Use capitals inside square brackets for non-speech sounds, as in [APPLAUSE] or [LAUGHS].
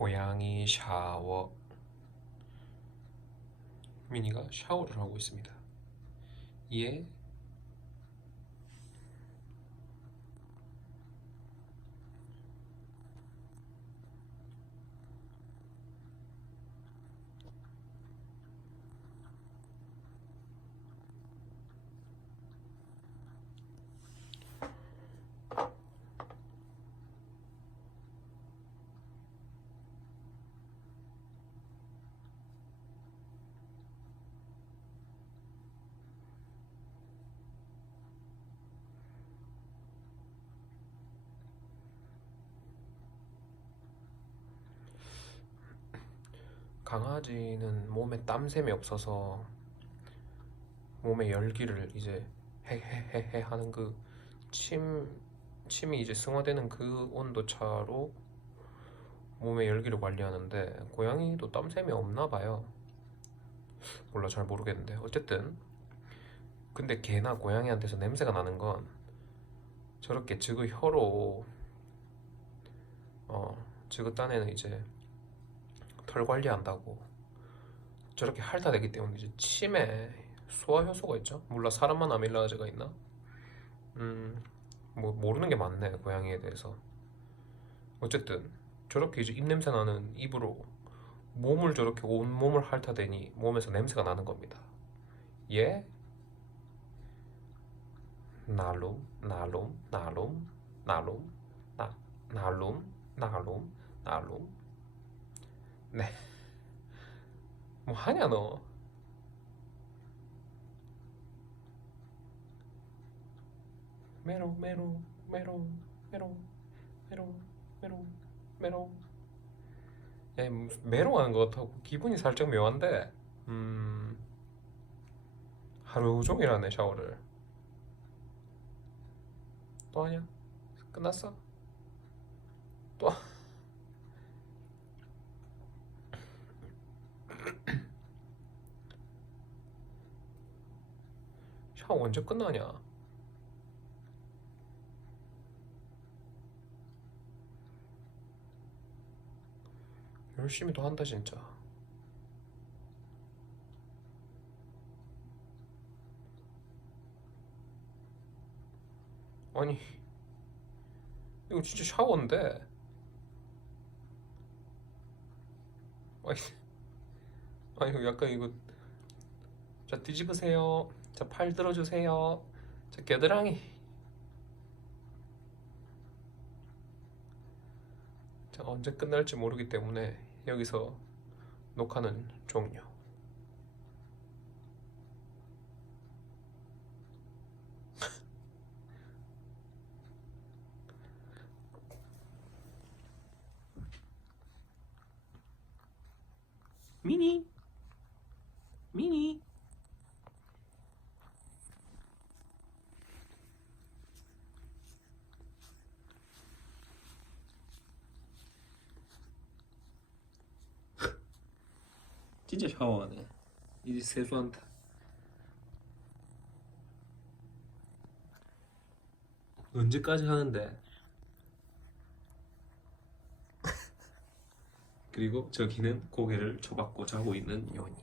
고양이 샤워 미니가 샤워를 하고 있습니다. 예. 강아지는 몸에 땀샘이 없어서 몸에 열기를 이제 해해해해 하는 그 침 침이 이제 승화되는 그 온도 차로 몸의 열기를 관리하는데 고양이도 땀샘이 없나 봐요. 몰라 잘 모르겠는데 어쨌든 근데 개나 고양이한테서 냄새가 나는 건 저렇게 지그 혀로 어 지그 딴에는 이제 털 관리한다고 저렇게 핥아내기 때문에 이제 침에 소화 효소가 있죠. 몰라 사람만 아밀라제가 있나? 음, 뭐 모르는 게 많네 고양이에 대해서. 어쨌든 저렇게 이제 입냄새 나는 입으로 몸을 저렇게 온 몸을 핥아대니 몸에서 냄새가 나는 겁니다. 예? 나룸, 나룸, 나룸, 나룸, 나, 나룸, 나룸, 나룸. 네. 뭐 하냐 너? 메롱 메롱 메롱 메롱 메롱 메롱 메롱 야, 이 메롱하는 것 같고 기분이 살짝 묘한데 음 하루 종일 하네 샤워를 또 하냐? 끝났어? 또 하- 샤워 언제 끝나냐? 열심히 도 한다 진짜. 아니 이거 진짜 샤워인데. 아니 [LAUGHS] 아니 약간 이거 자 뒤집으세요. 자 팔 들어주세요. 자 겨드랑이. 자 언제 끝날지 모르기 때문에 여기서 녹화는 종료. 미니 미니 진짜 샤워하네. 이제 세수한다 언제까지 하는데? [LAUGHS] 그리고 저기는 고개를 쳐박고 자고 있는 요니